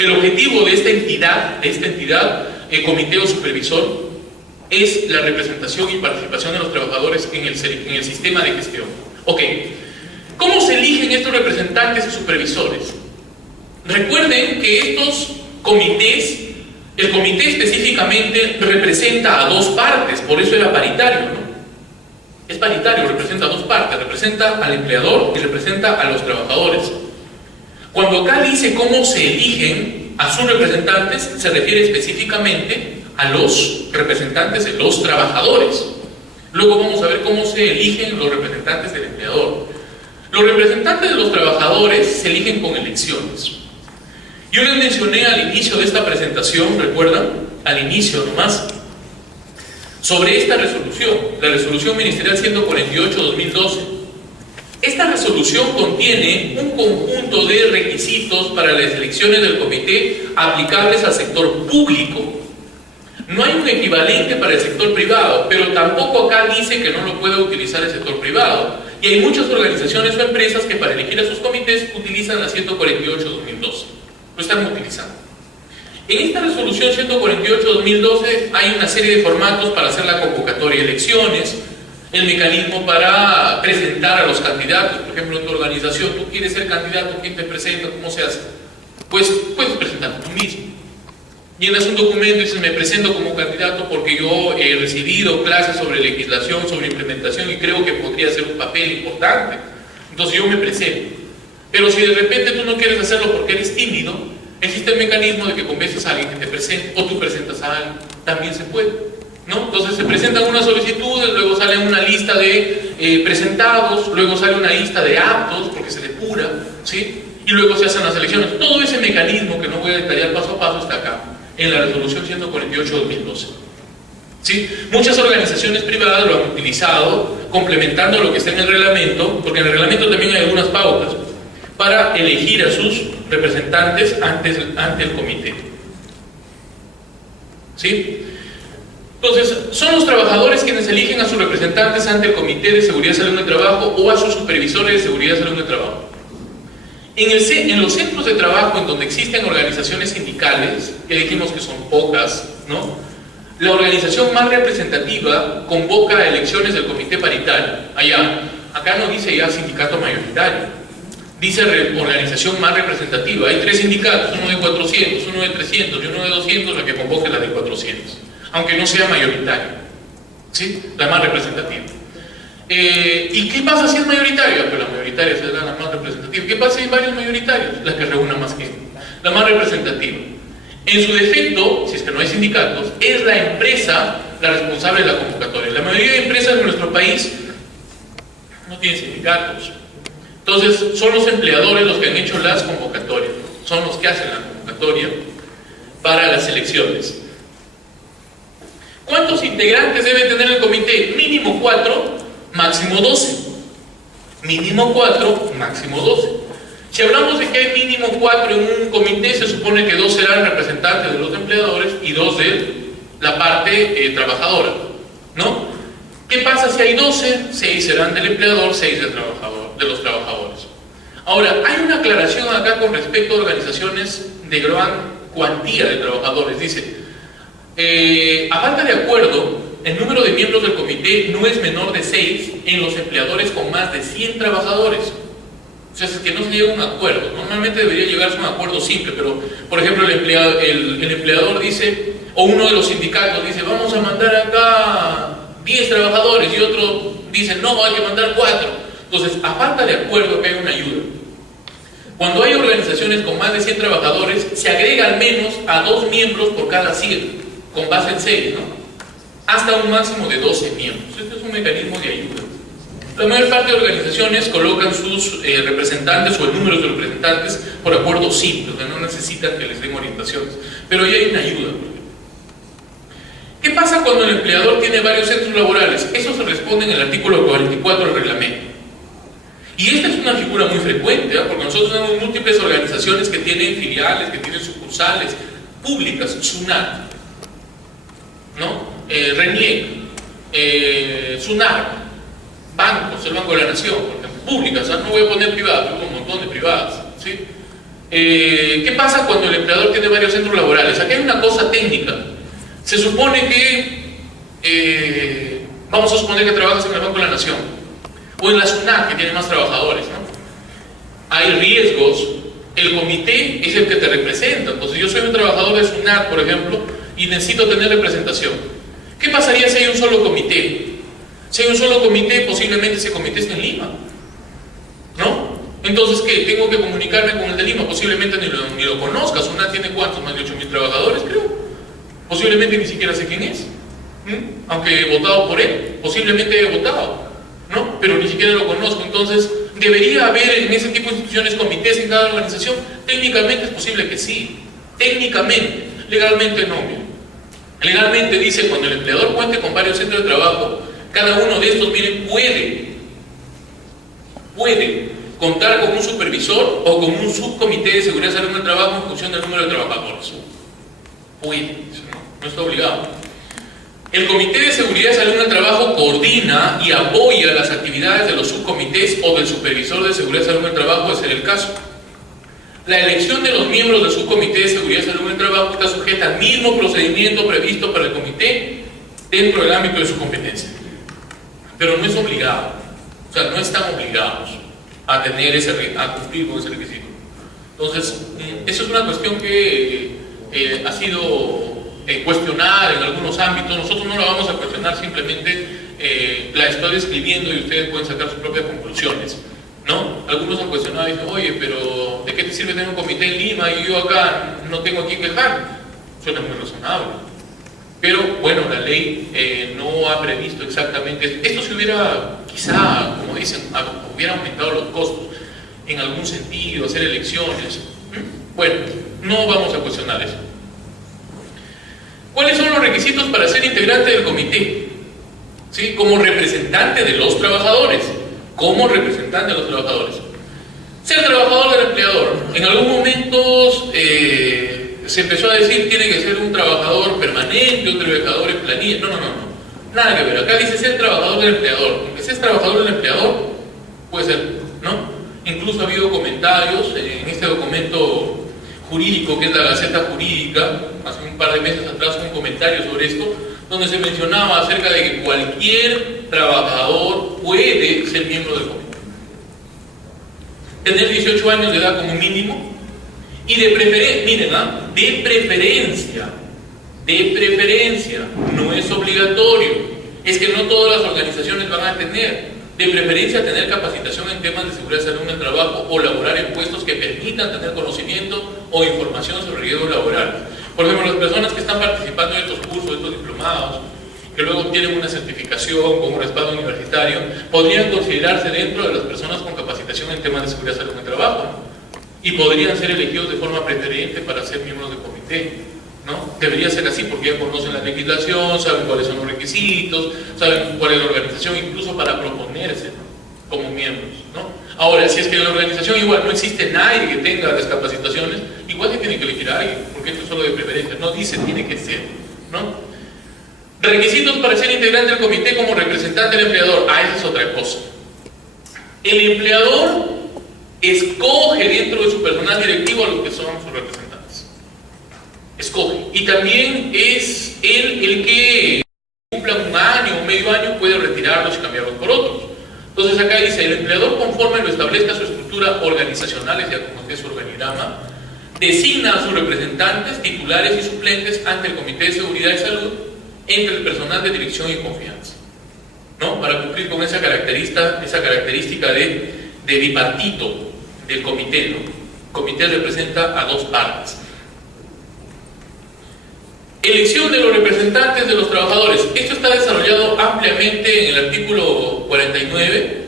El objetivo de esta entidad, comité o supervisor, es la representación y participación de los trabajadores en el sistema de gestión. Ok, ¿cómo se eligen estos representantes y supervisores? Recuerden que estos comités, el comité específicamente representa a dos partes, por eso era paritario, ¿no? Es paritario, representa a dos partes, representa al empleador y representa a los trabajadores. Cuando acá dice cómo se eligen a sus representantes, se refiere específicamente a los representantes de los trabajadores. Luego vamos a ver cómo se eligen los representantes del empleador. Los representantes de los trabajadores se eligen con elecciones. Yo les mencioné al inicio de esta presentación, ¿recuerdan? Al inicio nomás, sobre esta resolución, la resolución ministerial 148/2012. Esta resolución contiene un conjunto de requisitos para las elecciones del comité aplicables al sector público. No hay un equivalente para el sector privado, pero tampoco acá dice que no lo pueda utilizar el sector privado. Y hay muchas organizaciones o empresas que para elegir a sus comités utilizan la 148/2012. Lo están utilizando. En esta resolución 148/2012 hay una serie de formatos para hacer la convocatoria de elecciones, el mecanismo para presentar a los candidatos. Por ejemplo, en tu organización, tú quieres ser candidato, ¿quién te presenta? ¿Cómo se hace? Pues puedes presentar tú mismo. Llenas un documento y dices, me presento como candidato porque yo he recibido clases sobre legislación, sobre implementación y creo que podría ser un papel importante. Entonces yo me presento. Pero si de repente tú no quieres hacerlo porque eres tímido, existe el mecanismo de que convences a alguien que te presente o tú presentas a alguien. También se puede, ¿no? Entonces se presentan unas solicitudes, luego sale una lista de presentados, luego sale una lista de aptos porque se depura, ¿sí? Y luego se hacen las elecciones. Todo ese mecanismo que no voy a detallar paso a paso está acá, en la resolución 148/2012. ¿Sí? Muchas organizaciones privadas lo han utilizado, complementando lo que está en el reglamento, porque en el reglamento también hay algunas pautas para elegir a sus representantes ante el comité. ¿Sí? Entonces, son los trabajadores quienes eligen a sus representantes ante el Comité de Seguridad, Salud y Trabajo o a sus supervisores de Seguridad, Salud y Trabajo. En los centros de trabajo en donde existen organizaciones sindicales, que dijimos que son pocas, ¿no? La organización más representativa convoca a elecciones del comité paritario. Acá no dice ya sindicato mayoritario, dice organización más representativa. Hay 3 sindicatos, uno de 400, uno de 300 y uno de 200, la que convoque la de 400, aunque no sea mayoritaria, ¿sí? La más representativa. ¿Y qué pasa si es mayoritaria? Pues la mayoritaria será la más representativa. ¿Qué pasa si hay varios mayoritarios? La que reúna más gente, la más representativa. En su defecto, si es que no hay sindicatos, es la empresa la responsable de la convocatoria. La mayoría de empresas de nuestro país no tienen sindicatos. Entonces, son los empleadores los que han hecho las convocatorias, son los que hacen la convocatoria para las elecciones. ¿Cuántos integrantes debe tener el comité? Mínimo 4, máximo 12. Mínimo 4, máximo 12. Si hablamos de que hay mínimo 4 en un comité, se supone que 2 serán representantes de los empleadores y 2 de la parte trabajadora, ¿no? ¿Qué pasa si hay 12? 6 serán del empleador, 6 del trabajador, de los trabajadores. Ahora, hay una aclaración acá con respecto a organizaciones de gran cuantía de trabajadores. Dice, a falta de acuerdo, el número de miembros del comité no es menor de 6 en los empleadores con más de 100 trabajadores. O sea, es que no se llega a un acuerdo. Normalmente debería llegarse a un acuerdo simple, pero, por ejemplo, el empleador dice, o uno de los sindicatos dice, vamos a mandar acá 10 trabajadores, y otro dice, no, hay que mandar 4. Entonces, a falta de acuerdo, que hay una ayuda. Cuando hay organizaciones con más de 100 trabajadores, se agrega al menos a 2 miembros por cada 100, con base en 6, ¿no? Hasta un máximo de 12 miembros. Este es un mecanismo de ayuda. La mayor parte de organizaciones colocan sus representantes o el número de representantes por acuerdo simple, o sea, no necesitan que les den orientaciones, pero ahí hay una ayuda. ¿Qué pasa cuando el empleador tiene varios centros laborales? Eso se responde en el artículo 44 del reglamento. Y esta es una figura muy frecuente, ¿eh? Porque nosotros tenemos múltiples organizaciones que tienen filiales, que tienen sucursales públicas, SUNAT, ¿no? RENIEC, SUNAR, bancos, el Banco de la Nación, por ejemplo, públicas, ¿eh? No voy a poner privadas, tengo un montón de privadas, ¿sí? ¿Qué pasa cuando el empleador tiene varios centros laborales? Aquí hay una cosa técnica. Se supone que, vamos a suponer que trabajas en el Banco de la Nación, o en la SUNAT, que tiene más trabajadores, ¿no? Hay riesgos, el comité es el que te representa. Entonces yo soy un trabajador de SUNAT, por ejemplo, y necesito tener representación. ¿Qué pasaría si hay un solo comité? Si hay un solo comité, posiblemente ese comité esté en Lima, ¿no? Entonces, ¿qué? Tengo que comunicarme con el de Lima, posiblemente ni lo conozca. SUNAT tiene ¿cuántos? Más de 8.000 trabajadores, creo. Posiblemente ni siquiera sé quién es, aunque he votado por él, posiblemente he votado, ¿no? Pero ni siquiera lo conozco. Entonces, ¿debería haber en ese tipo de instituciones comités en cada organización? Técnicamente es posible que sí, técnicamente, legalmente no. Legalmente dice, cuando el empleador cuente con varios centros de trabajo, cada uno de estos, miren, puede contar con un supervisor o con un subcomité de seguridad y salud en el trabajo en función del número de trabajadores. Puede, no está obligado. El Comité de Seguridad y Salud en el Trabajo coordina y apoya las actividades de los subcomités o del supervisor de seguridad y salud en el trabajo, de ser el caso. La elección de los miembros del subcomité de seguridad y salud en el trabajo está sujeta al mismo procedimiento previsto para el comité dentro del ámbito de su competencia. Pero no es obligado, o sea, no están obligados a cumplir con ese requisito. Entonces, eso es una cuestión que ha sido cuestionada en algunos ámbitos. Nosotros no la vamos a cuestionar, simplemente la estoy describiendo y ustedes pueden sacar sus propias conclusiones, ¿no? Algunos han cuestionado y dicen, oye, pero ¿de qué te sirve tener un comité en Lima y yo acá no tengo a quién quejar? Suena muy razonable. Pero, bueno, la ley no ha previsto exactamente esto. Si hubiera, quizá, como dicen, hubiera aumentado los costos en algún sentido, hacer elecciones. Bueno, no vamos a cuestionar eso. ¿Cuáles son los requisitos para ser integrante del comité? ¿Sí? Como representante de los trabajadores. Como representante de los trabajadores. Ser trabajador del empleador. En algún momento se empezó a decir tiene que ser un trabajador permanente, un trabajador en planilla. No. Nada que ver. Acá dice ser trabajador del empleador. Aunque seas trabajador del empleador, puede ser, ¿no? Incluso ha habido comentarios en este documento jurídico que es la Gaceta Jurídica, hace un par de meses atrás un comentario sobre esto, donde se mencionaba acerca de que cualquier trabajador puede ser miembro del comité. Tener 18 años de edad como mínimo y de preferencia, miren, de preferencia, no es obligatorio, es que no todas las organizaciones van a tener. De preferencia tener capacitación en temas de seguridad y salud en el trabajo o laborar en puestos que permitan tener conocimiento o información sobre riesgo laboral. Por ejemplo, las personas que están participando en estos cursos, estos diplomados, que luego obtienen una certificación con un respaldo universitario, podrían considerarse dentro de las personas con capacitación en temas de seguridad y salud en el trabajo, ¿no? Y podrían ser elegidos de forma preferente para ser miembros del comité, ¿no? Debería ser así porque ya conocen la legislación, saben cuáles son los requisitos, saben cuál es la organización, incluso para proponerse como miembros, ¿no? Ahora, si es que en la organización igual no existe nadie que tenga las capacitaciones, igual se tiene que elegir a alguien, porque esto es solo de preferencia, no dice tiene que ser, ¿no? Requisitos para ser integrante del comité como representante del empleador. Esa es otra cosa. El empleador escoge dentro de su personal directivo a los que son sus representantes. Escoge. Y también es él el que cumpla un año o medio año puede retirarlos y cambiarlos por otros. Entonces acá dice, el empleador conforme lo establezca su estructura organizacional, ya como es su organigrama, designa a sus representantes, titulares y suplentes ante el Comité de Seguridad y Salud entre el personal de dirección y confianza, ¿no? Para cumplir con esa característica de bipartito del comité, ¿no? El comité representa a dos partes. Elección de los representantes de los trabajadores. Esto está desarrollado ampliamente en el artículo 49,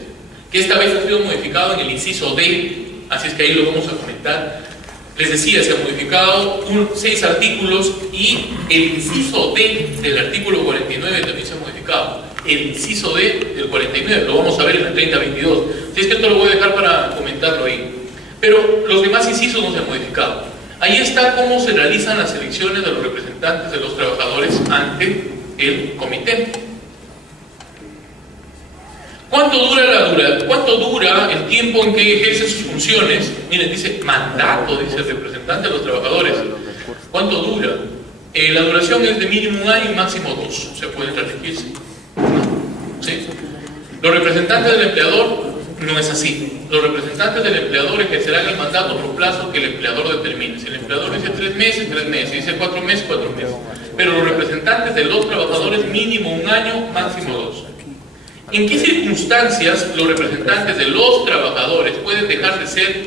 que esta vez ha sido modificado en el inciso D, así es que ahí lo vamos a comentar. Les decía, se han modificado 6 artículos y el inciso D del artículo 49 también se ha modificado. El inciso D del 49, lo vamos a ver en el 3022. Así es que esto lo voy a dejar para comentarlo ahí. Pero los demás incisos no se han modificado. Ahí está cómo se realizan las elecciones de los representantes de los trabajadores ante el comité. ¿Cuánto dura el tiempo en que ejerce sus funciones? Miren, dice mandato, dice el representante de los trabajadores. ¿Cuánto dura? La duración es de mínimo 1 año y máximo 2. O sea, pueden reelegirse. ¿Sí? Los representantes del empleador no es así. Los representantes del empleador ejercerán el mandato por plazo que el empleador determine. Si el empleador dice 3 meses, 3 meses. Si dice 4 meses, 4 meses. Pero los representantes de los trabajadores mínimo 1 año, máximo 2. ¿En qué circunstancias los representantes de los trabajadores pueden dejar de ser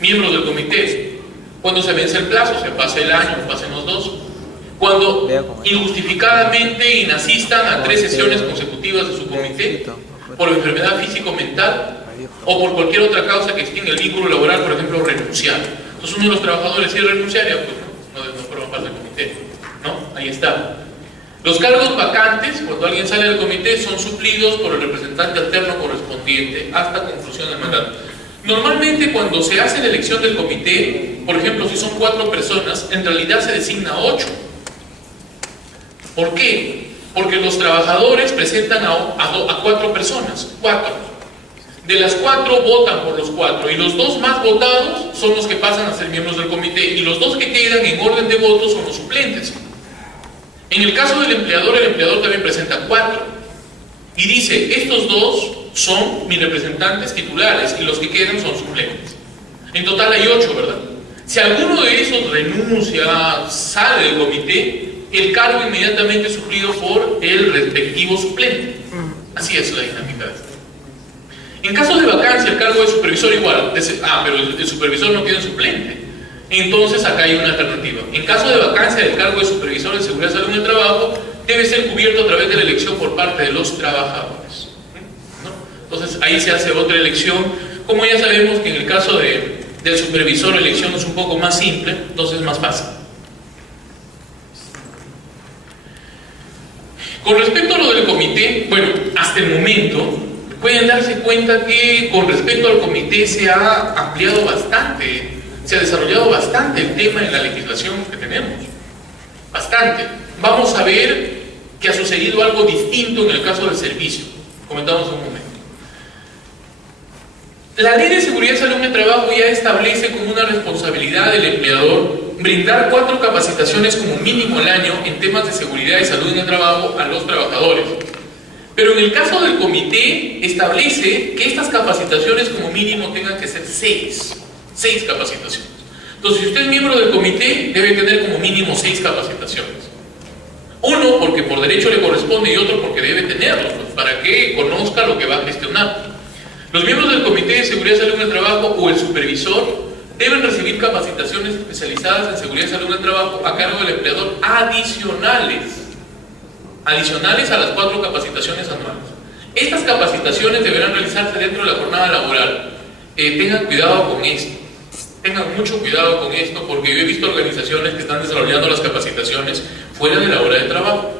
miembros del comité? Cuando se vence el plazo, se pasa el año, pasen los 2. Cuando injustificadamente inasistan a 3 sesiones consecutivas de su comité, por enfermedad físico-mental o por cualquier otra causa que extinga el vínculo laboral, por ejemplo, renunciar. Entonces uno de los trabajadores, si renunciaria, pues no forma parte del comité, ¿no? Ahí está. Los cargos vacantes, cuando alguien sale del comité, son suplidos por el representante alterno correspondiente hasta conclusión del mandato. Normalmente cuando se hace la elección del comité, por ejemplo, si son 4 personas, en realidad se designa 8. ¿Por qué? Porque los trabajadores presentan a 4 personas, 4. De las 4 votan por los 4 y los 2 más votados son los que pasan a ser miembros del comité y los 2 que quedan en orden de voto son los suplentes. En el caso del empleador, el empleador también presenta 4 y dice, estos 2 son mis representantes titulares y los que quedan son suplentes. En total hay 8, ¿verdad? Si alguno de esos renuncia, sale del comité, el cargo inmediatamente es suplido por el respectivo suplente. Así es la dinámica de esto. En caso de vacancia, el cargo de supervisor igual. Pero el supervisor no tiene suplente. Entonces acá hay una alternativa. En caso de vacancia del cargo de supervisor de seguridad, salud y trabajo, debe ser cubierto a través de la elección por parte de los trabajadores, ¿no? Entonces ahí se hace otra elección. Como ya sabemos que en el caso del supervisor la elección es un poco más simple, entonces es más fácil. Con respecto a lo del comité, bueno, hasta el momento pueden darse cuenta que con respecto al comité se ha ampliado bastante, se ha desarrollado bastante el tema en la legislación que tenemos. Bastante. Vamos a ver que ha sucedido algo distinto en el caso del servicio. Comentamos un momento. La Ley de Seguridad, Salud y Trabajo ya establece como una responsabilidad del empleador brindar 4 capacitaciones como mínimo al año en temas de seguridad y salud en el trabajo a los trabajadores. Pero en el caso del comité establece que estas capacitaciones como mínimo tengan que ser 6 capacitaciones. Entonces, si usted es miembro del comité, debe tener como mínimo 6 capacitaciones. Uno, porque por derecho le corresponde, y otro, porque debe tenerlo, pues, para que conozca lo que va a gestionar. Los miembros del Comité de Seguridad y Salud en el Trabajo o el supervisor deben recibir capacitaciones especializadas en seguridad y salud en el trabajo a cargo del empleador adicionales a las 4 capacitaciones anuales. Estas capacitaciones deberán realizarse dentro de la jornada laboral. Tengan cuidado con esto. Tengan mucho cuidado con esto, porque yo he visto organizaciones que están desarrollando las capacitaciones fuera de la hora de trabajo.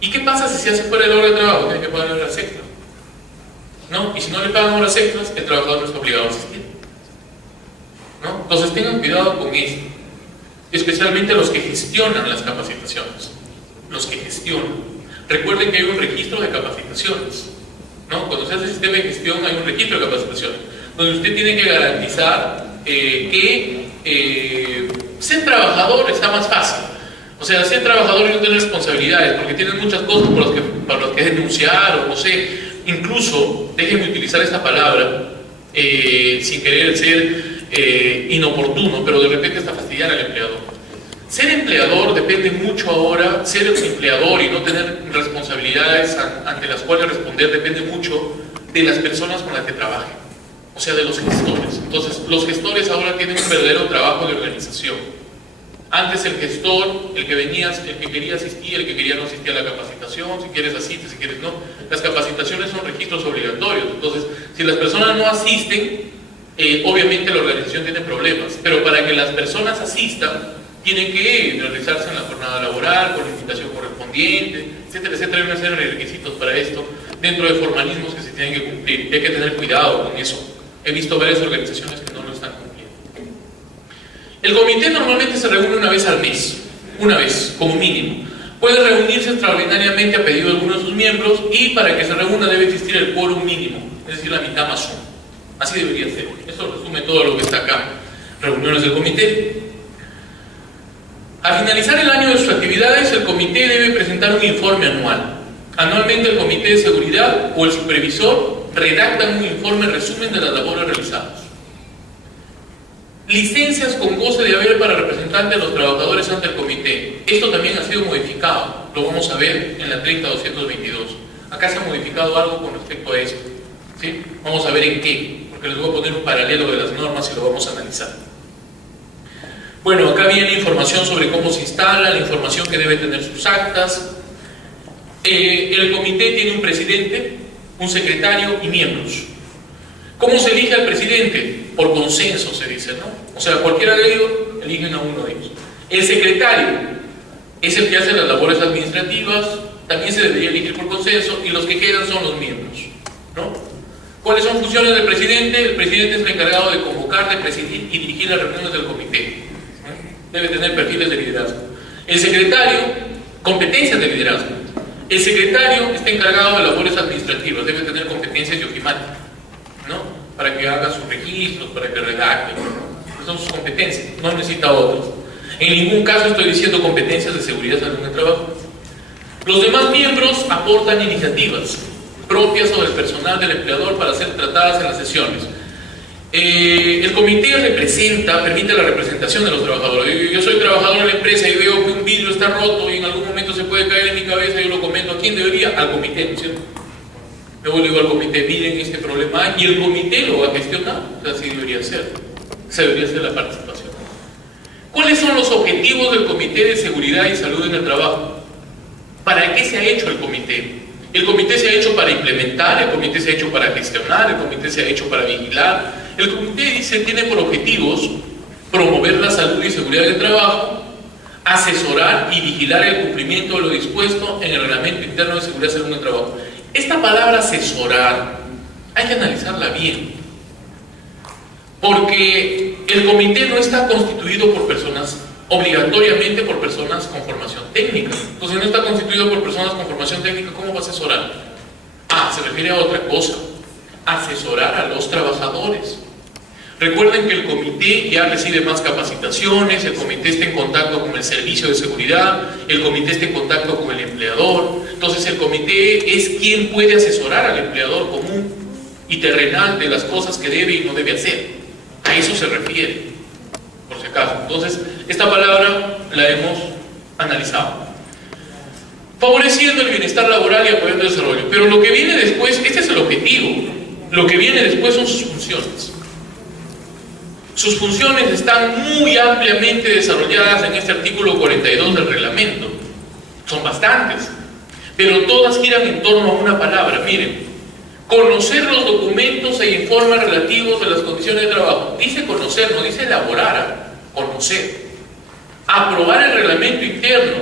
¿Y qué pasa si se hace fuera de la hora de trabajo? Tienen que pagar horas extras, ¿no? Y si no le pagan horas extras, el trabajador no está obligado a asistir, ¿no? Entonces tengan cuidado con esto, especialmente los que gestionan las capacitaciones. Los que gestionan. Recuerden que hay un registro de capacitaciones, ¿no? Cuando se hace el sistema de gestión hay un registro de capacitaciones, donde usted tiene que garantizar que ser trabajador está más fácil. O sea, ser trabajador y no tener responsabilidades, porque tienen muchas cosas por las que denunciar, o no sé, incluso, déjenme utilizar esta palabra, sin querer ser inoportuno, pero de repente hasta fastidiar al empleador. Ser empleador depende mucho ahora, ser empleador y no tener responsabilidades ante las cuales responder depende mucho de las personas con las que trabajen, o sea, de los gestores. Entonces, los gestores ahora tienen un verdadero trabajo de organización. Antes el gestor, el que quería asistir, el que quería no asistir a la capacitación, si quieres asistes, si quieres no. Las capacitaciones son registros obligatorios, entonces, si las personas no asisten, obviamente la organización tiene problemas, pero para que las personas asistan, tienen que realizarse en la jornada laboral, con la invitación correspondiente, etcétera, etcétera. Hay una serie de requisitos para esto, dentro de formalismos que se tienen que cumplir, y hay que tener cuidado con eso. He visto varias organizaciones que no lo están cumpliendo. El comité normalmente se reúne una vez al mes, una vez, como mínimo. Puede reunirse extraordinariamente a pedido de algunos de sus miembros, y para que se reúna debe existir el quórum mínimo, es decir, la mitad más uno. Así debería ser. Eso resume todo lo que está acá. Reuniones del comité. Al finalizar el año de sus actividades, el comité debe presentar un informe anual. Anualmente el comité de seguridad o el supervisor redactan un informe resumen de las labores realizadas. Licencias con goce de haber para representantes de los trabajadores ante el comité. Esto también ha sido modificado. Lo vamos a ver en la 30.222. Acá se ha modificado algo con respecto a esto. ¿Sí? Vamos a ver en qué, porque les voy a poner un paralelo de las normas y lo vamos a analizar. Bueno, acá viene información sobre cómo se instala, la información que debe tener sus actas. El comité tiene un presidente, un secretario y miembros. ¿Cómo se elige al presidente? Por consenso se dice, ¿no? O sea, cualquiera de ellos eligen a uno de ellos. El secretario es el que hace las labores administrativas, también se debería elegir por consenso, y los que quedan son los miembros, ¿no? ¿Cuáles son funciones del presidente? El presidente es el encargado de convocar, de presidir y dirigir las reuniones del comité. Debe tener perfiles de liderazgo. El secretario, competencias de liderazgo. El secretario está encargado de labores administrativas, debe tener competencias de ofimática, ¿no? Para que haga sus registros, para que redacte, ¿no? Son sus competencias, no necesita otras. En ningún caso estoy diciendo competencias de seguridad, salud en el trabajo. Los demás miembros aportan iniciativas propias sobre el personal del empleador para ser tratadas en las sesiones. El comité representa, permite la representación de los trabajadores. Yo soy trabajador en la empresa y veo que un vidrio está roto y en algún momento se puede caer en mi cabeza, yo lo comento. ¿A quién debería? Al comité, ¿no es cierto? Luego le digo al comité, miren este problema, y el comité lo va a gestionar. O sea, así debería ser. Esa debería ser la participación. ¿Cuáles son los objetivos del Comité de Seguridad y Salud en el Trabajo? ¿Para qué se ha hecho el comité? El comité se ha hecho para implementar, el comité se ha hecho para gestionar, el comité se ha hecho para vigilar. El comité tiene por objetivos promover la salud y seguridad del trabajo, asesorar y vigilar el cumplimiento de lo dispuesto en el Reglamento Interno de Seguridad y Salud en el Trabajo. Esta palabra asesorar hay que analizarla bien, porque el comité no está constituido por personas, obligatoriamente por personas con formación técnica. Entonces, no está constituido por personas con formación técnica, ¿cómo va a asesorar? Se refiere a otra cosa: asesorar a los trabajadores. Recuerden que el comité ya recibe más capacitaciones, el comité está en contacto con el servicio de seguridad, el comité está en contacto con el empleador. Entonces el comité es quien puede asesorar al empleador común y terrenal de las cosas que debe y no debe hacer. A eso se refiere, por si acaso. Entonces, esta palabra la hemos analizado. Favoreciendo el bienestar laboral y apoyando el desarrollo. Pero lo que viene después, este es el objetivo. Lo que viene después son sus funciones. Sus funciones están muy ampliamente desarrolladas en este artículo 42 del reglamento. Son bastantes, pero todas giran en torno a una palabra. Miren: conocer los documentos e informes relativos de las condiciones de trabajo. Dice conocer, no dice elaborar. Conocer. Aprobar el reglamento interno.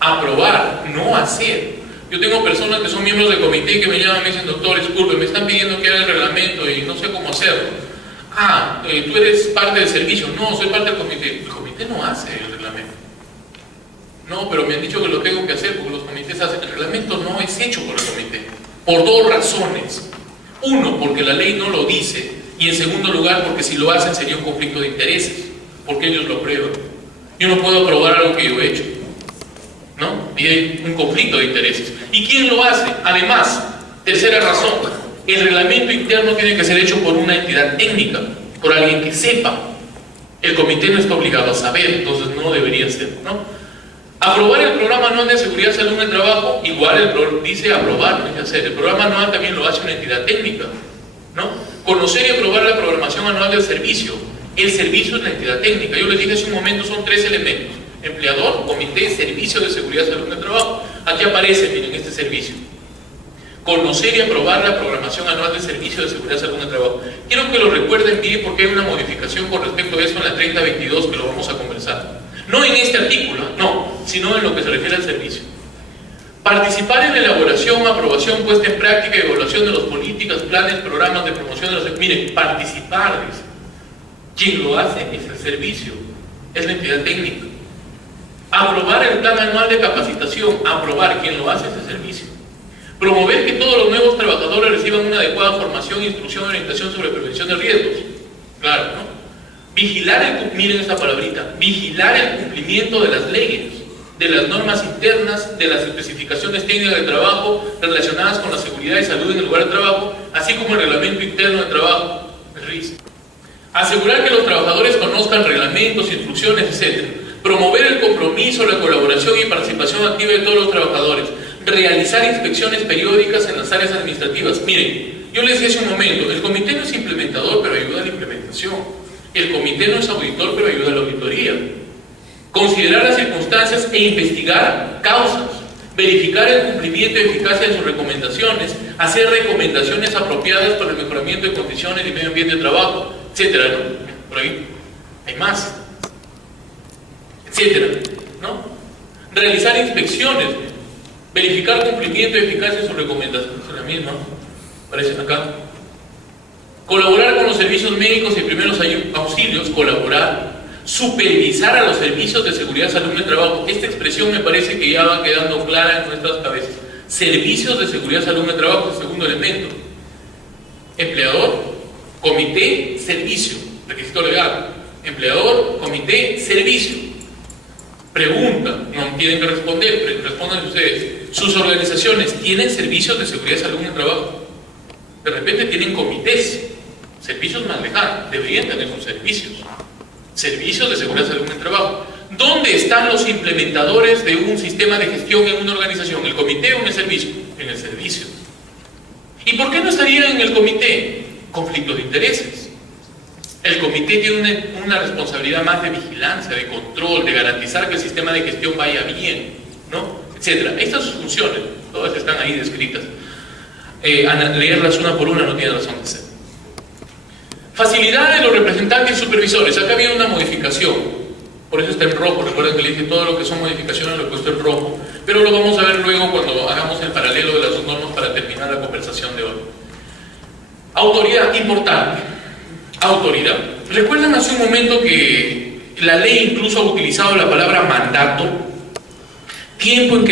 Aprobar, no hacer. Yo tengo personas que son miembros del comité que me llaman y me dicen: doctor, disculpe, me están pidiendo que haga el reglamento y no sé cómo hacerlo. Tú eres parte del servicio. No, soy parte del comité. El comité no hace el reglamento. No, pero me han dicho que lo tengo que hacer porque los comités hacen. El reglamento no es hecho por el comité, por dos razones. Uno, porque la ley no lo dice, y en segundo lugar, porque si lo hacen sería un conflicto de intereses, porque ellos lo aprueban. Yo no puedo aprobar algo que yo he hecho, ¿no? Y hay un conflicto de intereses. ¿Y quién lo hace? Además, tercera razón: el reglamento interno tiene que ser hecho por una entidad técnica, por alguien que sepa. El comité no está obligado a saber, entonces no debería ser, ¿no? Aprobar el programa anual de seguridad y salud en el trabajo, igual dice aprobar, no dice hacer. El programa anual también lo hace una entidad técnica, ¿no? Conocer y aprobar la programación anual del servicio. El servicio es la entidad técnica. Yo les dije hace un momento, son tres elementos: empleador, comité, servicio de seguridad y salud en el trabajo. Aquí aparece, miren, este servicio. Conocer y aprobar la programación anual del servicio de seguridad y salud en el trabajo. Quiero que lo recuerden bien porque hay una modificación con respecto a eso en la 3022 que lo vamos a conversar. No en este artículo, no, sino en lo que se refiere al servicio. Participar en la elaboración, aprobación, puesta en práctica y evaluación de las políticas, planes, programas de promoción de los... Miren, participar, dice. Quien lo hace es el servicio, es la entidad técnica. Aprobar el plan anual de capacitación, aprobar, quien lo hace es el servicio. Promover que todos los nuevos trabajadores reciban una adecuada formación, instrucción y orientación sobre prevención de riesgos. Claro, ¿no? Vigilar miren esta palabrita, vigilar el cumplimiento de las leyes, de las normas internas, de las especificaciones técnicas de trabajo relacionadas con la seguridad y salud en el lugar de trabajo, así como el reglamento interno de trabajo, el RIS. Asegurar que los trabajadores conozcan reglamentos, instrucciones, etc. Promover el compromiso, la colaboración y participación activa de todos los trabajadores. Realizar inspecciones periódicas en las áreas administrativas. Miren, yo les decía hace un momento, el comité no es implementador, pero ayuda a la implementación. El comité no es auditor, pero ayuda a la auditoría. Considerar las circunstancias e investigar causas. Verificar el cumplimiento y eficacia de sus recomendaciones. Hacer recomendaciones apropiadas para el mejoramiento de condiciones y medio ambiente de trabajo, etcétera, ¿no? Por ahí hay más, etcétera, ¿no? Realizar inspecciones. Verificar cumplimiento y eficacia de sus recomendaciones. Es la misma, ¿no? Aparecen acá. Colaborar con los servicios médicos y primeros auxilios. Colaborar. Supervisar a los servicios de seguridad, salud en el trabajo. Esta expresión me parece que ya va quedando clara en nuestras cabezas. Servicios de seguridad, salud en el trabajo es el segundo elemento. Empleador, comité, servicio. Requisito legal. Empleador, comité, servicio. Pregunta, no tienen que responder, respondan ustedes. ¿Sus organizaciones tienen servicios de seguridad y salud en el trabajo? De repente tienen comités, servicios más lejanos, deberían tener sus servicios. Servicios de seguridad y salud en el trabajo. ¿Dónde están los implementadores de un sistema de gestión en una organización? ¿El comité o en el servicio? En el servicio. ¿Y por qué no estaría en el comité? Conflicto de intereses. El comité tiene una responsabilidad más de vigilancia, de control, de garantizar que el sistema de gestión vaya bien, ¿no? Etcétera. Estas sus funciones, todas están ahí descritas. Leerlas una por una no tiene razón de ser. Facilidad de los representantes y supervisores. Acá había una modificación, por eso está en rojo. Recuerden que le dije todo lo que son modificaciones lo he puesto en rojo, pero lo vamos a ver luego cuando hagamos el paralelo de las dos normas para terminar la conversación de hoy. Autoridad, importante. Autoridad. ¿Recuerdan hace un momento que la ley incluso ha utilizado la palabra mandato? Tiempo en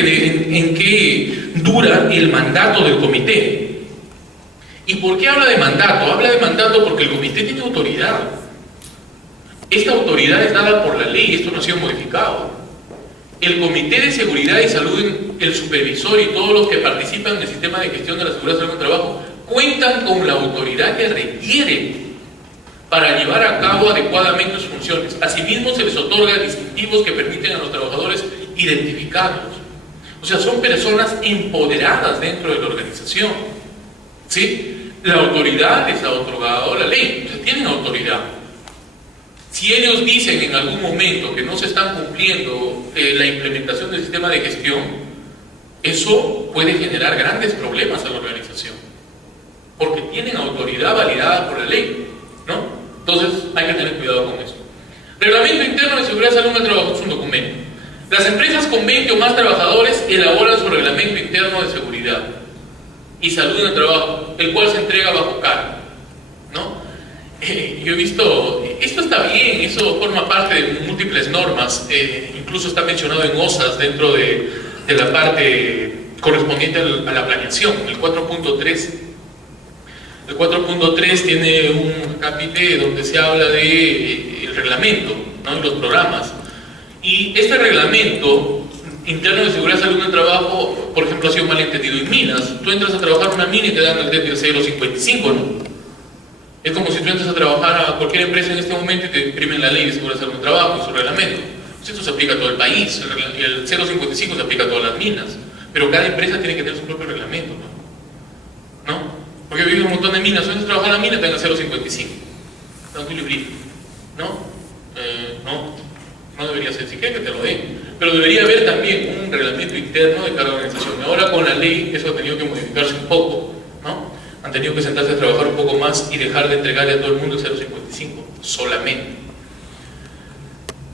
que dura el mandato del comité. ¿Y por qué habla de mandato? Habla de mandato porque el comité tiene autoridad. Esta autoridad es dada por la ley, esto no ha sido modificado. El comité de seguridad y salud, el supervisor y todos los que participan en el sistema de gestión de la seguridad y salud en el trabajo cuentan con la autoridad que requieren para llevar a cabo adecuadamente sus funciones. Asimismo, se les otorga distintivos que permiten a los trabajadores identificarlos. O sea, son personas empoderadas dentro de la organización. ¿Sí? La autoridad les ha otorgado la ley, o sea, tienen autoridad. Si ellos dicen en algún momento que no se están cumpliendo la implementación del sistema de gestión, eso puede generar grandes problemas a la organización, porque tienen autoridad validada por la ley, ¿no? Entonces hay que tener cuidado con eso. Reglamento interno de seguridad y salud en el trabajo es un documento. Las empresas con 20 o más trabajadores elaboran su reglamento interno de seguridad y salud en el trabajo, el cual se entrega bajo cargo, ¿no? Yo he visto, esto está bien, eso forma parte de múltiples normas, incluso está mencionado en OSAS dentro de la parte correspondiente a la planeación, el 4.3. El 4.3 tiene un capítulo donde se habla de el reglamento, ¿no? Y los programas. Y este reglamento interno de seguridad y salud en el trabajo, por ejemplo, ha sido mal entendido en minas. Tú entras a trabajar en una mina y te dan el DET del 0.55, ¿no? Es como si tú entras a trabajar a cualquier empresa en este momento y te imprimen la ley de seguridad y salud en el trabajo y su reglamento. Pues esto se aplica a todo el país, el 0.55 se aplica a todas las minas, pero cada empresa tiene que tener su propio reglamento, ¿no? Porque he vivido un montón de minas, si entras a trabajar en la mina, te dan el 0.55. Tranquilo y brillo, ¿no? No debería ser, si quieres que te lo den. Pero debería haber también un reglamento interno de cada organización. Ahora con la ley eso ha tenido que modificarse un poco, ¿no? Han tenido que sentarse a trabajar un poco más y dejar de entregarle a todo el mundo el 0.55 solamente.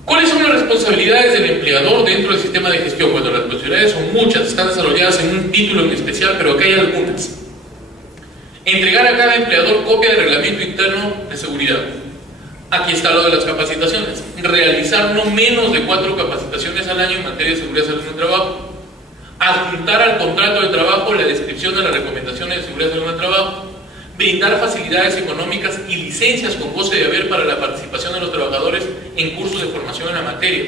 ¿Cuáles son las responsabilidades del empleador dentro del sistema de gestión? Bueno, las responsabilidades son muchas, están desarrolladas en un título en especial, pero acá hay algunas. Entregar a cada empleador copia del reglamento interno de seguridad. Aquí está lo de las capacitaciones. Realizar no menos de 4 capacitaciones al año en materia de seguridad y salud en el trabajo. adjuntar al contrato de trabajo la descripción de las recomendaciones de seguridad y salud en el trabajo, brindar facilidades económicas y licencias con goce de haber para la participación de los trabajadores en cursos de formación en la materia,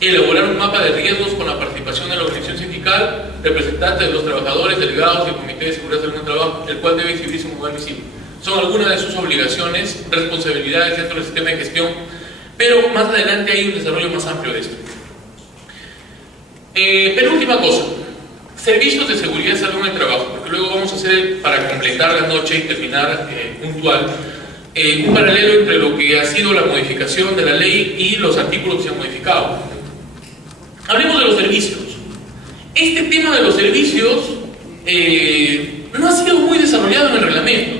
elaborar un mapa de riesgos con la participación de la organización sindical, representantes de los trabajadores, delegados y el Comité de Seguridad y Salud en el Trabajo, el cual debe exhibirse un lugar visible. Son algunas de sus obligaciones, responsabilidades dentro del sistema de gestión, pero más adelante hay un desarrollo más amplio de esto. Penúltima cosa, servicios de seguridad y salud en el trabajo, porque luego vamos a hacer, para completar la noche y terminar puntual, un paralelo entre lo que ha sido la modificación de la ley y los artículos que se han modificado. Hablemos de los servicios. Este tema de los servicios no ha sido muy desarrollado en el reglamento.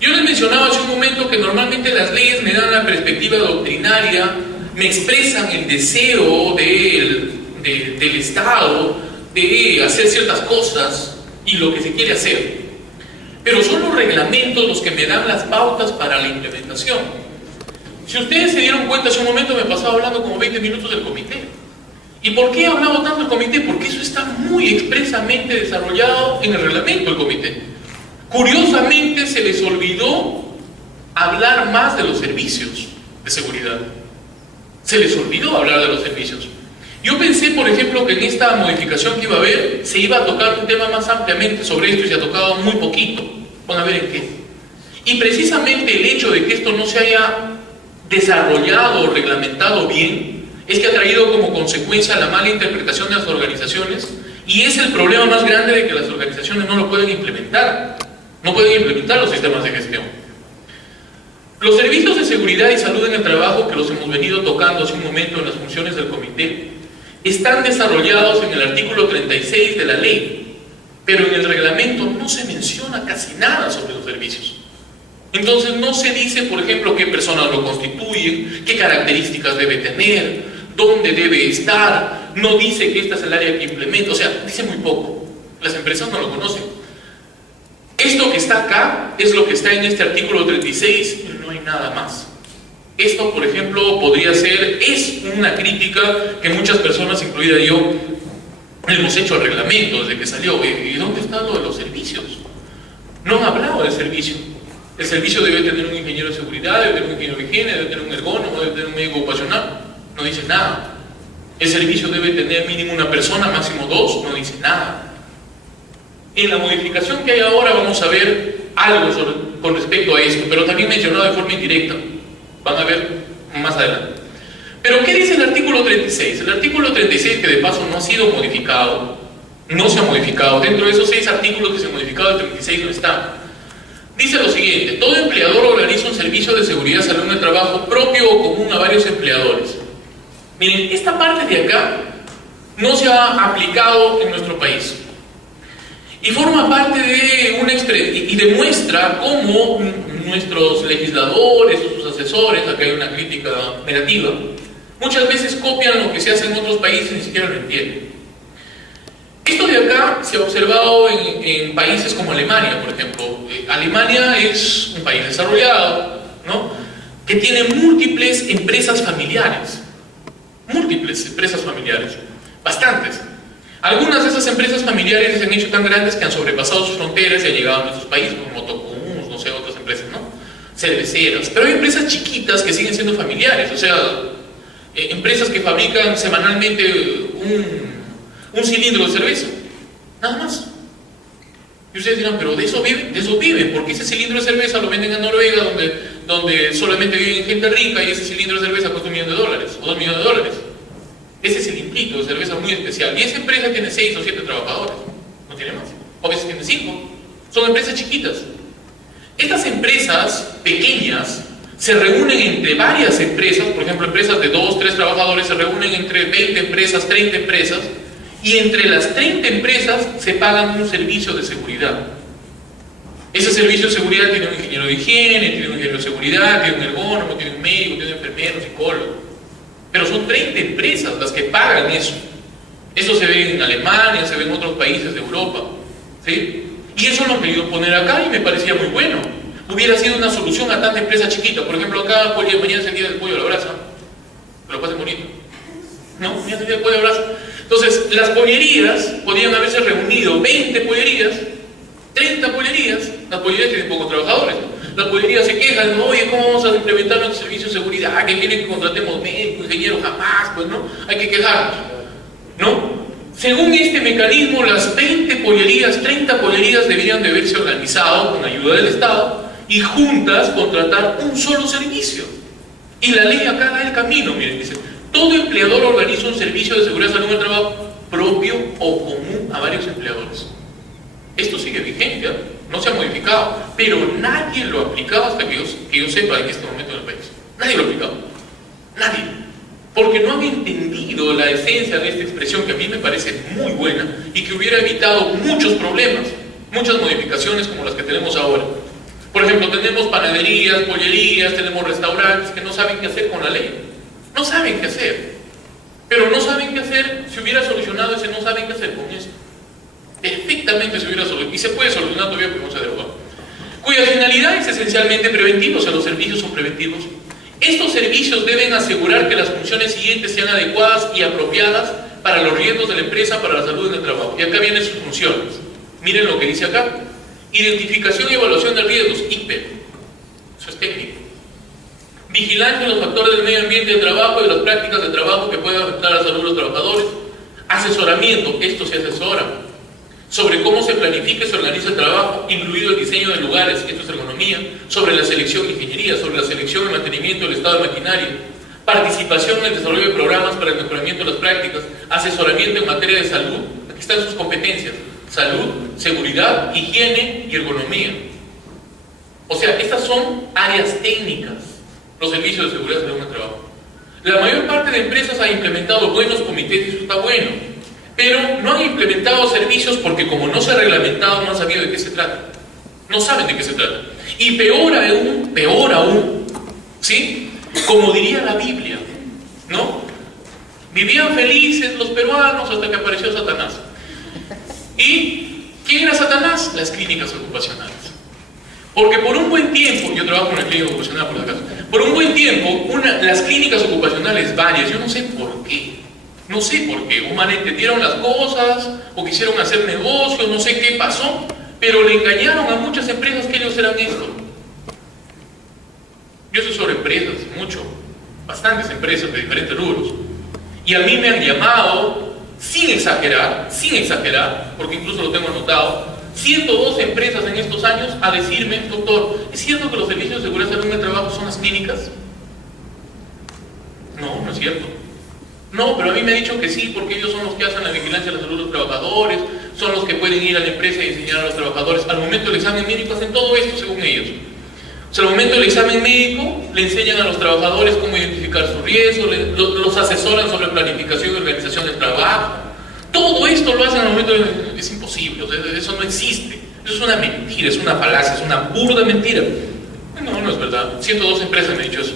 Yo les mencionaba hace un momento que normalmente las leyes me dan la perspectiva doctrinaria, me expresan el deseo del Estado de hacer ciertas cosas y lo que se quiere hacer. Pero son los reglamentos los que me dan las pautas para la implementación. Si ustedes se dieron cuenta, hace un momento me pasaba hablando como 20 minutos del comité. ¿Y por qué he hablado tanto del comité? Porque eso está muy expresamente desarrollado en el reglamento del comité. Curiosamente se les olvidó hablar más de los servicios de seguridad. Se les olvidó hablar de los servicios. Yo pensé, por ejemplo, que en esta modificación que iba a haber se iba a tocar un tema más ampliamente sobre esto y se ha tocado muy poquito. Van a ver en qué. Y precisamente el hecho de que esto no se haya desarrollado o reglamentado bien es que ha traído como consecuencia la mala interpretación de las organizaciones, y es el problema más grande de que las organizaciones no lo pueden implementar. No pueden implementar los sistemas de gestión. Los servicios de seguridad y salud en el trabajo, que los hemos venido tocando hace un momento en las funciones del comité, están desarrollados en el artículo 36 de la ley, pero en el reglamento no se menciona casi nada sobre los servicios. Entonces no se dice, por ejemplo, qué personas lo constituyen, qué características debe tener, dónde debe estar, no dice que esta es el área que implementa, o sea, dice muy poco. Las empresas no lo conocen. Esto que está acá es lo que está en este artículo 36 y no hay nada más. Esto, por ejemplo, podría ser, es una crítica que muchas personas, incluida yo, hemos hecho al reglamento desde que salió. ¿Y dónde está lo de los servicios? No han hablado del servicio. El servicio debe tener un ingeniero de seguridad, debe tener un ingeniero de higiene, debe tener un ergónomo, debe tener un médico ocupacional. No dice nada. El servicio debe tener mínimo una persona, máximo dos. No dice nada. En la modificación que hay ahora vamos a ver algo con respecto a esto, pero también mencionado de forma indirecta. Van a ver más adelante. Pero ¿qué dice el artículo 36? El artículo 36, que de paso no ha sido modificado, no se ha modificado. Dentro de esos 6 artículos que se han modificado, el 36 no está. Dice lo siguiente: todo empleador organiza un servicio de seguridad y salud en el trabajo propio o común a varios empleadores. Miren, esta parte de acá no se ha aplicado en nuestro país. Y forma parte de una y demuestra cómo nuestros legisladores o sus asesores, acá hay una crítica negativa, muchas veces copian lo que se hace en otros países y ni siquiera lo entienden. Esto de acá se ha observado en países como Alemania, por ejemplo. Alemania es un país desarrollado, ¿no?, que tiene múltiples empresas familiares. Múltiples empresas familiares. Bastantes. Algunas de esas empresas familiares se han hecho tan grandes que han sobrepasado sus fronteras y han llegado a nuestros países, como Motocumus, no sé, otras empresas, ¿no? Cerveceras. Pero hay empresas chiquitas que siguen siendo familiares, o sea, empresas que fabrican semanalmente un cilindro de cerveza, nada más. Y ustedes dirán, pero de eso viven, porque ese cilindro de cerveza lo venden a Noruega, donde solamente viven gente rica, y ese cilindro de cerveza cuesta $1 millón o $2 millones. Ese cilindrito de cerveza muy especial. Y esa empresa tiene 6 o 7 trabajadores, no tiene más. O a veces tiene 5. Son empresas chiquitas. Estas empresas pequeñas se reúnen entre varias empresas, por ejemplo, empresas de 2 o 3 trabajadores se reúnen entre 20 empresas, 30 empresas, y entre las 30 empresas se pagan un servicio de seguridad. Ese servicio de seguridad tiene un ingeniero de higiene, tiene un ingeniero de seguridad, tiene un ergónomo, tiene un médico, tiene un enfermero, psicólogo. Pero son 30 empresas las que pagan eso. Eso se ve en Alemania, se ve en otros países de Europa, ¿sí? Y eso lo han querido poner acá y me parecía muy bueno. Hubiera sido una solución a tanta empresa chiquita. Por ejemplo, acá mañana es el día del pollo a la brasa. Que lo pasen bonito. No, mañana es el día del pollo a la brasa. Entonces, las pollerías podían haberse reunido 20 pollerías, 30 pollerías. Las pollerías tienen pocos trabajadores, ¿no? Las pollerías se quejan, ¿no? Oye, ¿cómo vamos a implementar nuestro servicio de seguridad? ¿Que quieren que contratemos médicos, ingenieros? Jamás, pues, ¿no? Hay que quejarnos, ¿no? Según este mecanismo, las 20 pollerías, 30 pollerías deberían de haberse organizado con ayuda del Estado y juntas contratar un solo servicio. Y la ley acá da el camino, miren, dice, todo empleador organiza un servicio de seguridad salud en el trabajo propio o común a varios empleadores. Esto sigue vigente, ¿eh? No se ha modificado, pero nadie lo ha aplicado hasta que yo sepa en este momento en el país. Nadie lo ha aplicado. Nadie. Porque no han entendido la esencia de esta expresión que a mí me parece muy buena y que hubiera evitado muchos problemas, muchas modificaciones como las que tenemos ahora. Por ejemplo, tenemos panaderías, pollerías, tenemos restaurantes que no saben qué hacer con la ley. No saben qué hacer. Pero no saben qué hacer, si hubiera solucionado ese no saben qué hacer con esto. Perfectamente se hubiera solucionado, y se puede solucionar todavía porque no se ha derogado, cuya finalidad es esencialmente preventiva, o sea, los servicios son preventivos. Estos servicios deben asegurar que las funciones siguientes sean adecuadas y apropiadas para los riesgos de la empresa, para la salud en el trabajo. Y acá vienen sus funciones. Miren lo que dice acá. Identificación y evaluación de riesgos, IPE. Eso es técnico. Vigilancia de los factores del medio ambiente de trabajo y de las prácticas de trabajo que puedan afectar a la salud de los trabajadores. Asesoramiento, esto se asesora sobre cómo se planifica y se organiza el trabajo, incluido el diseño de lugares, esto es ergonomía, sobre la selección de ingeniería, sobre la selección y mantenimiento del estado de maquinaria, participación en el desarrollo de programas para el mejoramiento de las prácticas, asesoramiento en materia de salud, aquí están sus competencias, salud, seguridad, higiene y ergonomía. O sea, estas son áreas técnicas, los servicios de seguridad salud en el trabajo. La mayor parte de empresas ha implementado buenos comités y eso está bueno. Pero no han implementado servicios porque como no se ha reglamentado, no han sabido de qué se trata. No saben de qué se trata. Y peor aún, ¿sí? Como diría la Biblia, ¿no? Vivían felices los peruanos hasta que apareció Satanás. ¿Y quién era Satanás? Las clínicas ocupacionales. Porque por un buen tiempo, yo trabajo en una clínica ocupacional por si acaso, por un buen tiempo, las clínicas ocupacionales varias, yo no sé por qué, o malentendieron las cosas, o quisieron hacer negocio, no sé qué pasó, pero le engañaron a muchas empresas que ellos eran esto. Yo soy sobre empresas, bastantes empresas de diferentes rubros, y a mí me han llamado, sin exagerar, porque incluso lo tengo anotado, 102 empresas en estos años a decirme, doctor, ¿es cierto que los servicios de seguridad salud en el trabajo son las clínicas? No, no es cierto. No, pero a mí me ha dicho que sí, porque ellos son los que hacen la vigilancia de la salud de los trabajadores, son los que pueden ir a la empresa y enseñar a los trabajadores. Al momento del examen médico hacen todo esto según ellos. O sea, al momento del examen médico le enseñan a los trabajadores cómo identificar sus riesgos, los asesoran sobre planificación y organización del trabajo. Todo esto lo hacen al momento del... Es imposible, o sea, eso no existe. Eso es una mentira, es una falacia, es una burda mentira. No, no es verdad. 102 empresas me han dicho eso.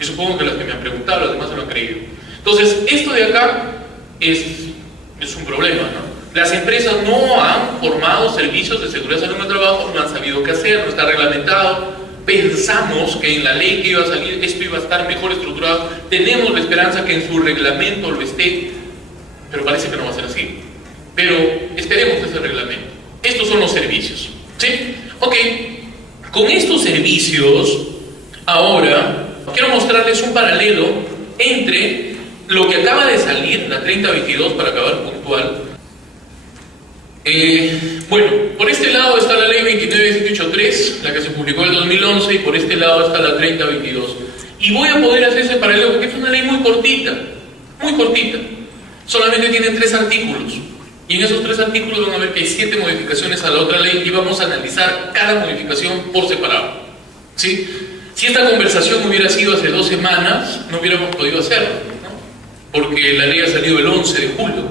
Y supongo que las que me han preguntado, las demás se lo han creído. Entonces, esto de acá es un problema, ¿no? Las empresas no han formado servicios de seguridad salud en el trabajo, no han sabido qué hacer, no está reglamentado. Pensamos que en la ley que iba a salir esto iba a estar mejor estructurado. Tenemos la esperanza que en su reglamento lo esté, pero parece que no va a ser así. Pero esperemos ese reglamento. Estos son los servicios, ¿sí? Ok, con estos servicios, ahora quiero mostrarles un paralelo entre lo que acaba de salir, la 3022, para acabar puntual. Bueno, por este lado está la ley 29.783, la que se publicó en el 2011, y por este lado está la 3022. Y voy a poder hacer ese paralelo porque es una ley muy cortita, solamente tiene 3 artículos. Y en esos 3 artículos van a ver que hay 7 modificaciones a la otra ley y vamos a analizar cada modificación por separado, ¿sí? Si esta conversación hubiera sido hace 2 semanas, no hubiéramos podido hacerlo, ¿no? Porque la ley ha salido el 11 de julio,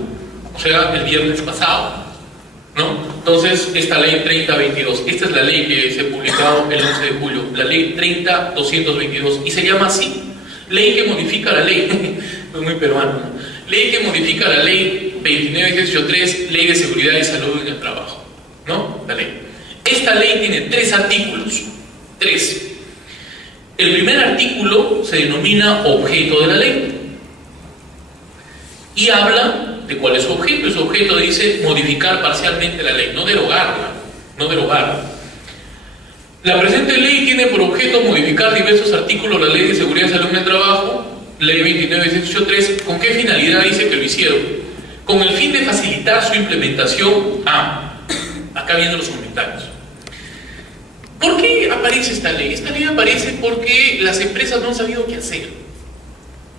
o sea, el viernes pasado, ¿no? Entonces, esta ley 3022, esta es la ley que se publicó el 11 de julio, la ley 30222, y se llama así, ley que modifica la ley, es muy peruano, ¿no? Ley que modifica la ley 29.783, ley de seguridad y salud en el trabajo, ¿no? La ley. Esta ley tiene 3 artículos, 3. El primer artículo se denomina objeto de la ley y habla de cuál es su objeto, y su objeto dice modificar parcialmente la ley, no derogarla, no derogarla. La presente ley tiene por objeto modificar diversos artículos de la Ley de Seguridad y Salud en el Trabajo, Ley 29.183, ¿con qué finalidad dice que lo hicieron? Con el fin de facilitar su implementación. Acá vienen los comentarios. ¿Por qué aparece esta ley? Esta ley aparece porque las empresas no han sabido qué hacer.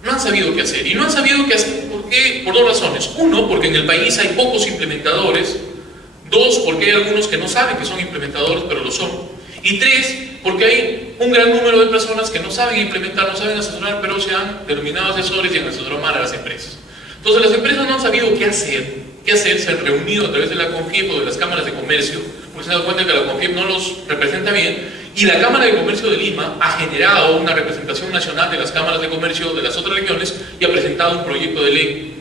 No han sabido qué hacer. Y no han sabido qué hacer por dos razones. Uno, porque en el país hay pocos implementadores. Dos, porque hay algunos que no saben que son implementadores, pero lo son. Y tres, porque hay un gran número de personas que no saben implementar, no saben asesorar, pero se han denominado asesores y han asesorado mal a las empresas. Entonces las empresas no han sabido qué hacer, se han reunido a través de la CONFIEP o de las cámaras de comercio, porque se han dado cuenta que la CONFIEP no los representa bien, y la Cámara de Comercio de Lima ha generado una representación nacional de las cámaras de comercio de las otras regiones y ha presentado un proyecto de ley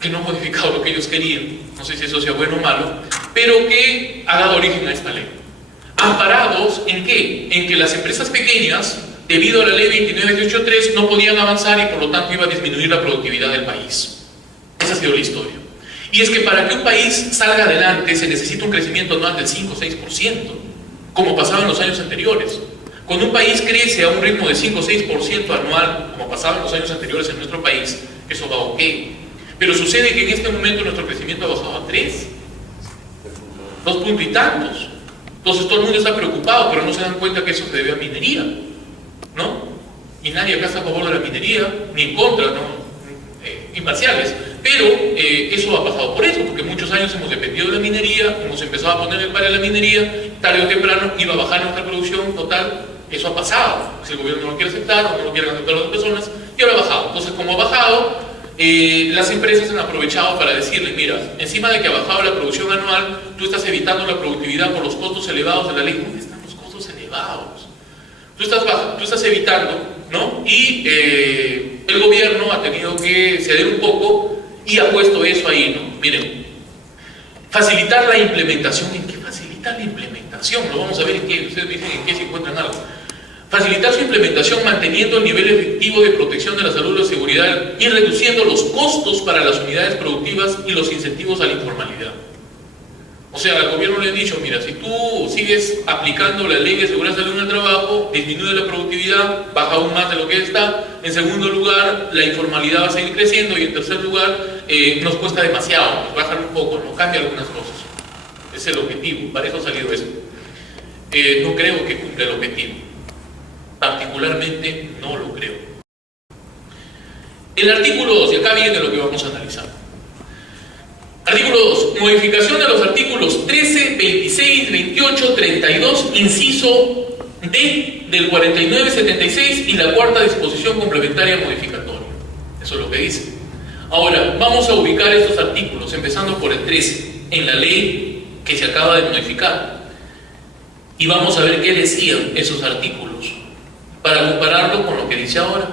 que no ha modificado lo que ellos querían, no sé si eso sea bueno o malo, pero que ha dado origen a esta ley. Amparados ¿en qué? En que las empresas pequeñas, debido a la ley 29.183, no podían avanzar y por lo tanto iba a disminuir la productividad del país. Esa ha sido la historia. Y es que para que un país salga adelante se necesita un crecimiento anual del 5 o 6%, como pasaba en los años anteriores. Cuando un país crece a un ritmo de 5 o 6% anual, como pasaba en los años anteriores en nuestro país, eso va ok. Pero sucede que en este momento nuestro crecimiento ha bajado a 3, 2 puntos y tantos. Entonces todo el mundo está preocupado, pero no se dan cuenta que eso se debe a minería, ¿no? Y nadie acá está a favor de la minería, ni en contra, ¿no? Imparciales. Pero eso ha pasado por eso, porque muchos años hemos dependido de la minería, hemos empezado a poner el paro a la minería, tarde o temprano iba a bajar nuestra producción total. Eso ha pasado. Si el gobierno no lo quiere aceptar o no lo quieren aceptar las personas, y ahora ha bajado. Entonces, como ha bajado, las empresas han aprovechado para decirle, mira, encima de que ha bajado la producción anual, tú estás evitando la productividad por los costos elevados de la ley. ¿Dónde están los costos elevados? Tú estás evitando, ¿no? Y el gobierno ha tenido que ceder un poco y ha puesto eso ahí, ¿no? Miren, facilitar la implementación. ¿En qué facilitar la implementación? Lo vamos a ver en qué, ustedes dicen en qué se encuentran algo. Facilitar su implementación manteniendo el nivel efectivo de protección de la salud y la seguridad y reduciendo los costos para las unidades productivas y los incentivos a la informalidad. O sea, al gobierno le han dicho, mira, si tú sigues aplicando la ley de seguridad y salud en el trabajo, disminuye la productividad, baja aún más de lo que está. En segundo lugar, la informalidad va a seguir creciendo. Y en tercer lugar, nos cuesta demasiado, nos bajan un poco, nos cambia algunas cosas. Es el objetivo, para eso ha salido esto. No creo que cumpla el objetivo. Particularmente no lo creo. El artículo 2, y acá viene lo que vamos a analizar. Artículo 2. Modificación de los artículos 13, 26, 28, 32, inciso D del 49, 76 y la cuarta disposición complementaria modificatoria. Eso es lo que dice. Ahora, vamos a ubicar estos artículos, empezando por el 13, en la ley que se acaba de modificar. Y vamos a ver qué decían esos artículos, para compararlo con lo que dice ahora.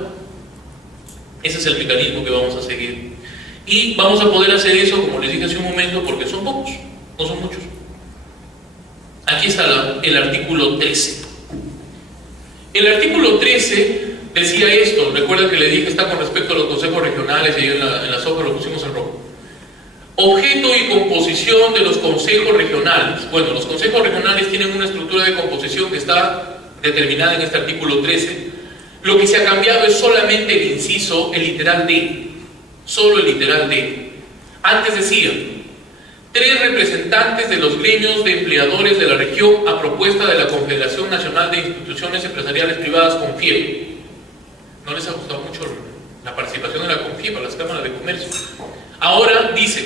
Ese es el mecanismo que vamos a seguir. Y vamos a poder hacer eso, como les dije hace un momento, porque son pocos, no son muchos. Aquí está el artículo 13. El artículo 13 decía esto, recuerden que le dije, está con respecto a los consejos regionales, y ahí en la hoja lo pusimos en rojo. Objeto y composición de los consejos regionales. Bueno, los consejos regionales tienen una estructura de composición que está determinada en este artículo 13. Lo que se ha cambiado es solamente el inciso, el literal D. Solo el literal D. Antes decía, 3 representantes de los gremios de empleadores de la región a propuesta de la Confederación Nacional de Instituciones Empresariales Privadas, CONFIEP. No les ha gustado mucho la participación de la CONFIEP a las cámaras de comercio. Ahora dice,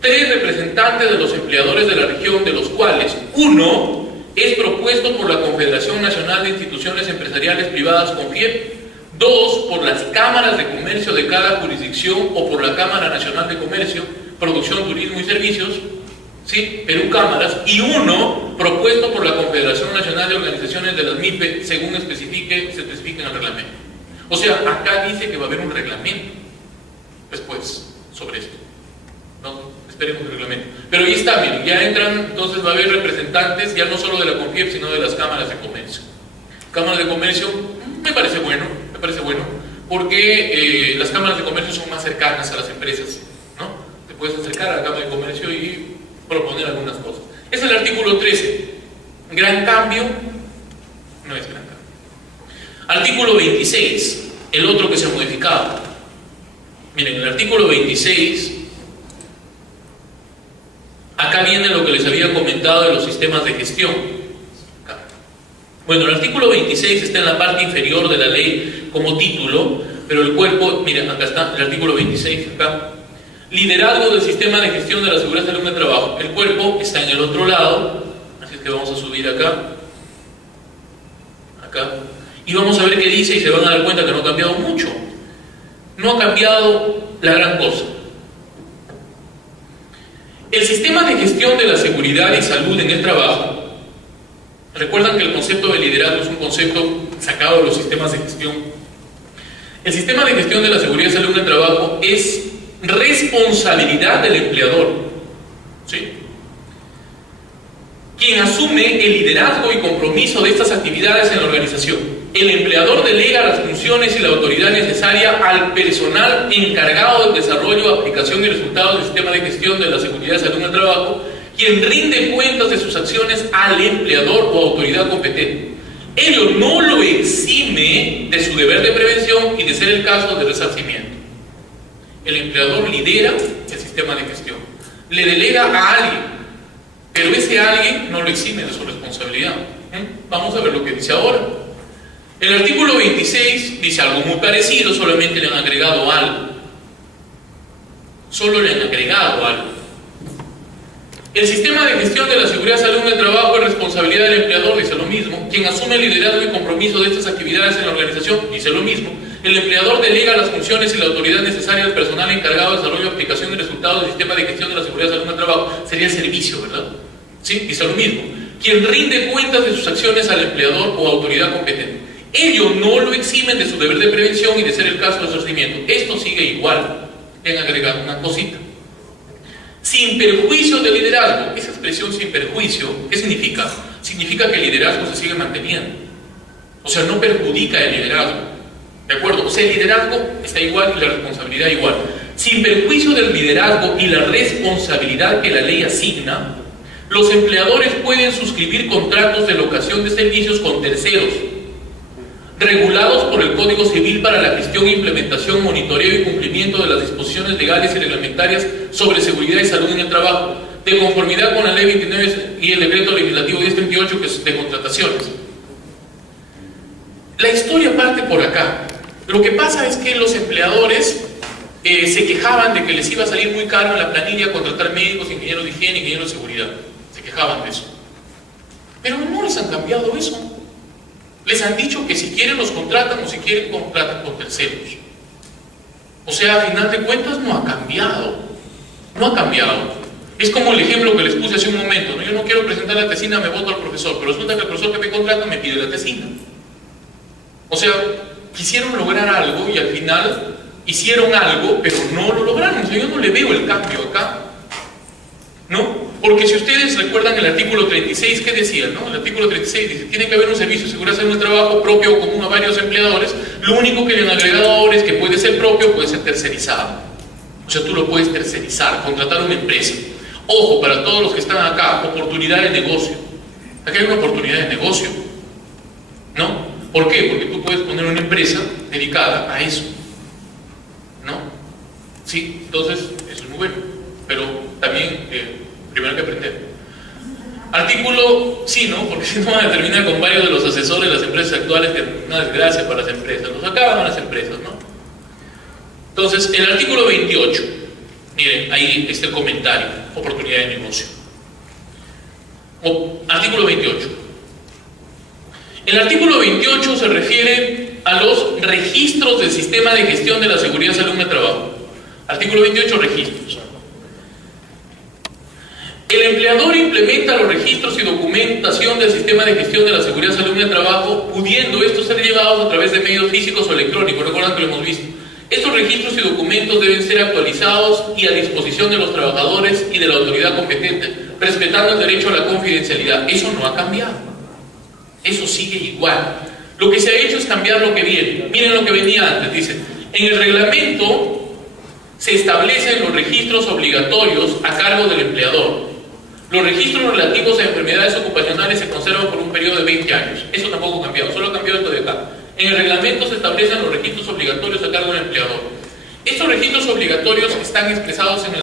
3 representantes de los empleadores de la región, de los cuales uno es propuesto por la Confederación Nacional de Instituciones Empresariales Privadas, CONFIEP, 2 por las cámaras de comercio de cada jurisdicción o por la Cámara Nacional de Comercio, Producción, Turismo y Servicios, ¿sí? Perú Cámaras, y 1 propuesto por la Confederación Nacional de Organizaciones de las MIPE, según se especifique en el reglamento. O sea, acá dice que va a haber un reglamento después sobre esto. No, esperemos el reglamento. Pero ahí está, miren, ya entran, entonces va a haber representantes ya no solo de la CONFIEP, sino de las cámaras de comercio. Cámaras de comercio, me parece bueno, porque las cámaras de comercio son más cercanas a las empresas, ¿no? puedes acercar a la Cámara de Comercio y proponer algunas cosas. Es el artículo 13. Gran cambio, no es gran cambio. Artículo 26, el otro que se ha modificado. Miren, el artículo 26, acá viene lo que les había comentado de los sistemas de gestión. Acá. Bueno, el artículo 26 está en la parte inferior de la ley como título, pero el cuerpo, miren, acá está el artículo 26, acá. Liderazgo del sistema de gestión de la seguridad y salud en el trabajo. El cuerpo está en el otro lado, así es que vamos a subir acá, acá, y vamos a ver qué dice y se van a dar cuenta que no ha cambiado mucho. No ha cambiado la gran cosa. El sistema de gestión de la seguridad y salud en el trabajo, recuerdan que el concepto de liderazgo es un concepto sacado de los sistemas de gestión. El sistema de gestión de la seguridad y salud en el trabajo es responsabilidad del empleador, ¿sí? Quien asume el liderazgo y compromiso de estas actividades en la organización. El empleador delega las funciones y la autoridad necesaria al personal encargado del desarrollo, aplicación y resultados del sistema de gestión de la seguridad y salud en el trabajo, quien rinde cuentas de sus acciones al empleador o autoridad competente. Ello no lo exime de su deber de prevención y de ser el caso de resarcimiento. El empleador lidera el sistema de gestión, le delega a alguien, pero ese alguien no lo exime de su responsabilidad. Vamos a ver lo que dice ahora. El artículo 26 dice algo muy parecido, solamente le han agregado algo. Solo le han agregado algo. El sistema de gestión de la seguridad y salud en el trabajo es responsabilidad del empleador, dice lo mismo. Quien asume el liderazgo y compromiso de estas actividades en la organización, dice lo mismo. El empleador delega las funciones y la autoridad necesaria al personal encargado de desarrollo, aplicación y resultados del sistema de gestión de la seguridad y salud en el trabajo. Sería el servicio, ¿verdad? Sí, dice lo mismo. Quien rinde cuentas de sus acciones al empleador o autoridad competente. Ello no lo eximen de su deber de prevención y de ser el caso de resarcimiento. Esto sigue igual. Le han agregado una cosita. Sin perjuicio del liderazgo. Esa expresión sin perjuicio, ¿qué significa? Significa que el liderazgo se sigue manteniendo. O sea, no perjudica el liderazgo. ¿De acuerdo? O sea, el liderazgo está igual y la responsabilidad igual. Sin perjuicio del liderazgo y la responsabilidad que la ley asigna, los empleadores pueden suscribir contratos de locación de servicios con terceros, regulados por el Código Civil para la gestión, implementación, monitoreo y cumplimiento de las disposiciones legales y reglamentarias sobre seguridad y salud en el trabajo, de conformidad con la Ley 29 y el Decreto Legislativo 1038, que es de contrataciones. La historia parte por acá. Lo que pasa es que los empleadores se quejaban de que les iba a salir muy caro en la planilla contratar médicos, ingenieros de higiene, ingenieros de seguridad. Se quejaban de eso. Pero no les han cambiado eso. Les han dicho que si quieren los contratan o si quieren contratan con terceros. O sea, a final de cuentas no ha cambiado. No ha cambiado. Es como el ejemplo que les puse hace un momento, ¿no? Yo no quiero presentar la tesina, me voto al profesor, pero resulta que el profesor que me contrata me pide la tesina. O sea, quisieron lograr algo y al final hicieron algo, pero no lo lograron. O sea, yo no le veo el cambio acá, ¿no? Porque si ustedes recuerdan el artículo 36, ¿qué decía? ¿No? El artículo 36 dice, tiene que haber un servicio de seguridad en el trabajo propio o común a varios empleadores. Lo único que le han agregado ahora es que puede ser propio, puede ser tercerizado. O sea, tú lo puedes tercerizar, contratar una empresa. Ojo, para todos los que están acá, oportunidad de negocio. Aquí hay una oportunidad de negocio, ¿no? ¿Por qué? Porque tú puedes poner una empresa dedicada a eso, ¿no? Sí, entonces, eso es muy bueno. Pero también, primero hay que aprender. Artículo, sí, ¿no? Porque si no van a terminar con varios de los asesores de las empresas actuales, que es una desgracia para las empresas. Los acaban las empresas, ¿no? Entonces, el artículo 28, miren, ahí está el comentario, oportunidad de negocio. Artículo 28. El artículo 28 se refiere a los registros del sistema de gestión de la seguridad y salud en el trabajo. Artículo 28, registros. El empleador implementa los registros y documentación del sistema de gestión de la seguridad y salud en el trabajo, pudiendo estos ser llevados a través de medios físicos o electrónicos. Recuerdan que lo hemos visto. Estos registros y documentos deben ser actualizados y a disposición de los trabajadores y de la autoridad competente, respetando el derecho a la confidencialidad. Eso no ha cambiado. Eso sigue igual. Lo que se ha hecho es cambiar lo que viene. Miren lo que venía antes. Dice, en el reglamento se establecen los registros obligatorios a cargo del empleador. Los registros relativos a enfermedades ocupacionales se conservan por un periodo de 20 años. Eso tampoco ha cambiado, solo ha cambiado esto de acá. En el reglamento se establecen los registros obligatorios a cargo del empleador. Estos registros obligatorios están expresados en el